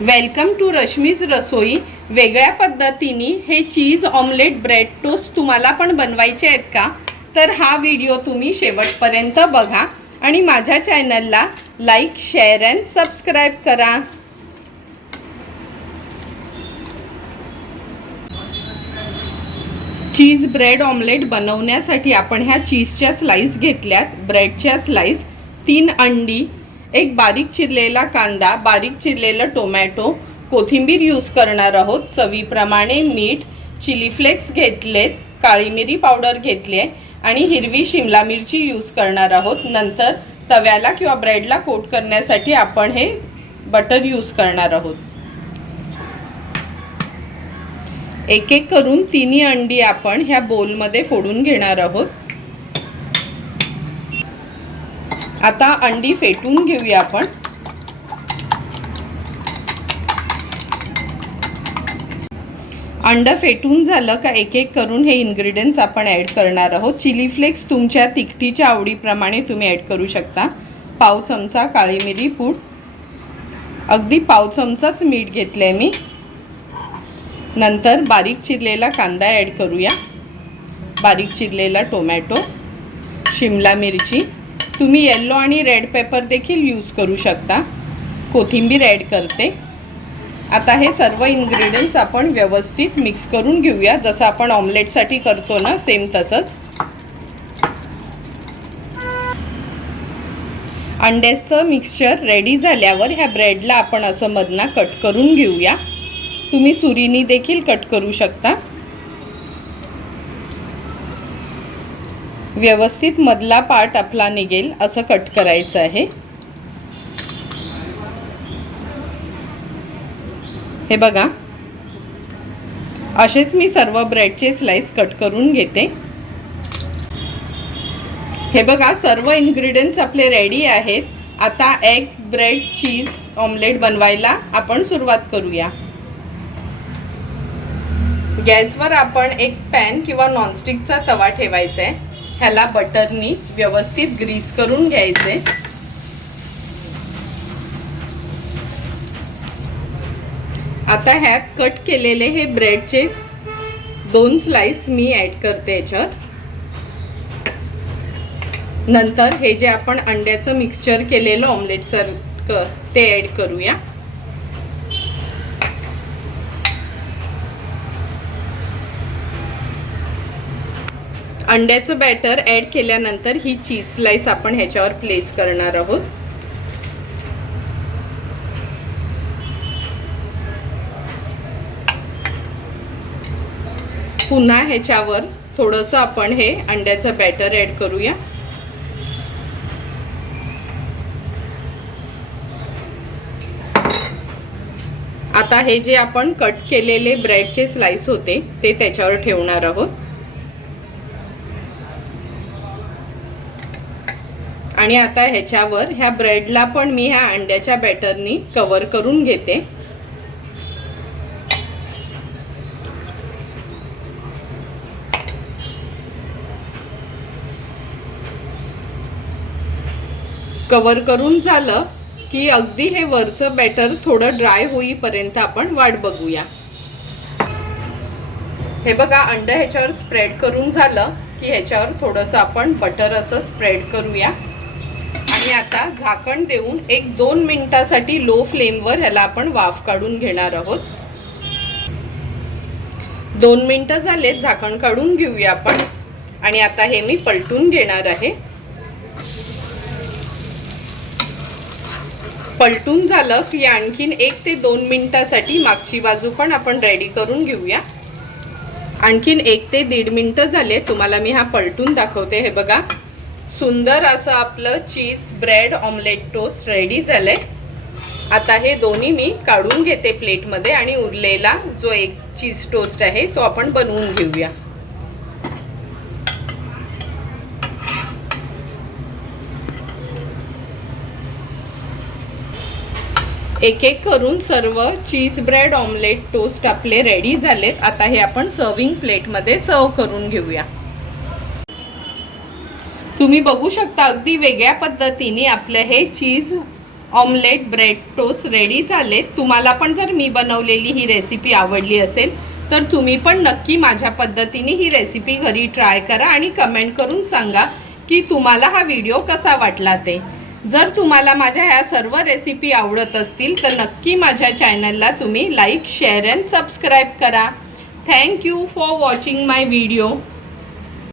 Welcome to Rashmi's रसोई वेगळ्या पद्धतीने हे चीज ऑमलेट ब्रेड टोस्ट तुम्हाला पण बनवायचे आहेत का? तर हा व्हिडिओ तुम्ही शेवटपर्यंत बघा आणि माझ्या चॅनलला लाईक शेअर अँड सबस्क्राईब करा. चीज ब्रेड ऑमलेट बनवण्यासाठी आपण ह्या चीजच्या स्लाईस घेतल्यात. ब्रेडच्या स्लाईस तीन अंडी एक बारीक चिरलेला कांदा बारीक चिरलेलं टोमॅटो कोथिंबीर यूज करणार आहोत. चवीप्रमाणे मीठ चिली फ्लेक्स घेतलेत काळी मिरी पावडर घेतली आहे आणि हिरवी शिमला मिरची यूज करणार आहोत. नंतर तव्याला किंवा ब्रेडला कोट करण्यासाठी आपण हे बटर यूज करणार आहोत. एक एक करून तिन्ही अंडी आपण ह्या बोलमध्ये फोडून घेणार आहोत. आता अंडी फेटून घेऊया आपण. अंड फेटून झालं का एक एक करून हे इन्ग्रेडियंट्स आपण ॲड करणार आहोत. चिली फ्लेक्स तुमच्या तिखटीच्या आवडीप्रमाणे तुम्ही ॲड करू शकता. पाव चमचा काळी मिरी पूड. अगदी पाव चमचाच मीठ घेतलं आहे मी. नंतर बारीक चिरलेला कांदा ॲड करूया. बारीक चिरलेला टोमॅटो. शिमला मिरची. तुम्ही येल्लो आणि रेड पेपर देखील यूज करू शकता. कोथिंबीर ॲड करते. आता हे सर्व इन्ग्रेडियंट्स आपण व्यवस्थित मिक्स करून घेऊया. जसं आपण ऑमलेटसाठी करतो ना सेम तसंच. अंड्याचं मिक्सचर रेडी झाल्यावर ह्या ब्रेडला आपण असं मधना कट करून घेऊया. तुम्ही सुरीनी देखील कट करू शकता. व्यवस्थित मधला पार्ट आपला निघेल असं कट करायचं आहे. हे बघा. असेच मी सर्व ब्रेडचे स्लाइस कट करून घेते. हे बघा सर्व इन्ग्रेडियंट्स आपले रेडी आहेत. आता एग ब्रेड चीज ऑमलेट बनवायला आपण सुरुवात करूया. गॅसवर आपण एक पॅन किंवा नॉनस्टिकचा तवा ठेवायचा आहे. ह्याला बटरनी व्यवस्थित ग्रीस करून घ्यायचे. आता ह्यात कट केलेले हे ब्रेडचे दोन स्लाइस मी ॲड करते याच्यावर नंतर हे जे आपण अंड्याचं मिक्सचर केलेलं ऑमलेटसारखं ते ॲड करूया. अंड्याचं बॅटर ॲड केल्यानंतर ही चीज स्लाईस आपण ह्याच्यावर प्लेस करणार आहोत. पुन्हा ह्याच्यावर थोडंसं आपण हे अंड्याचं बॅटर ॲड करूया. आता हे जे आपण कट केलेले ब्रेडचे स्लाइस होते ते त्याच्यावर ठेवणार आहोत. आणि आता ह्याच्यावर ह्या ब्रेडला पण मी ह्या अंड्याच्या बॅटरनी कवर करून घेते. कवर करून झालं की अगदी हे वरचं बॅटर थोडं ड्राय होईपर्यंत आपण वाट बघूया. हे बघा अंड ह्याच्यावर स्प्रेड करून झालं की ह्याच्यावर थोडंसं आपण बटर असं स्प्रेड करूया. आणि आता झाकण देऊन एक दोन मिनिटासाठी लो फ्लेमवर ह्याला आपण वाफ काढून घेणार आहोत. दोन मिनटं झालेत झाकण काढून घेऊया आपण. आणि आता हे मी पलटून घेणार आहे. पलटून झालं की आणखीन एक ते दोन मिनिटासाठी मागची बाजू पण आपण रेडी करून घेऊया. आणखीन एक ते दीड मिनटं झाले तुम्हाला मी हा पलटून दाखवते हे बघा. सुंदर असं आपलं cheese bread omelette toast ready झालंय. आता हे दोन्ही मी काढून घेते प्लेटमध्ये आणि उरलेला जो एक चीज टोस्ट आहे तो आपण बनवून घेऊया. एक एक करून सर्व चीज ब्रेड ऑमलेट टोस्ट आपले रेडी झालेत. आता हे आपण सर्विंग प्लेटमध्ये सर्व करून घेऊया. तुम्ही बघू शकता अगदी वेगळ्या पद्धतीने आपलं हे cheese omelette bread toast ready झाले. तुम्हाला पण जर मी बनवलेली ही रेसिपी आवडली असेल तर तुम्ही पण नक्की माझ्या पद्धतीने ही रेसिपी घरी ट्राय करा आणि कमेंट करून सांगा की तुम्हाला हा व्हिडिओ कसा वाटला ते. जर तुम्हाला माझ्या ह्या सर्व रेसिपी आवडत असतील तर नक्की माझ्या चॅनलला तुम्ही लाईक शेअर अँड सबस्क्राईब करा. Thank you for watching my video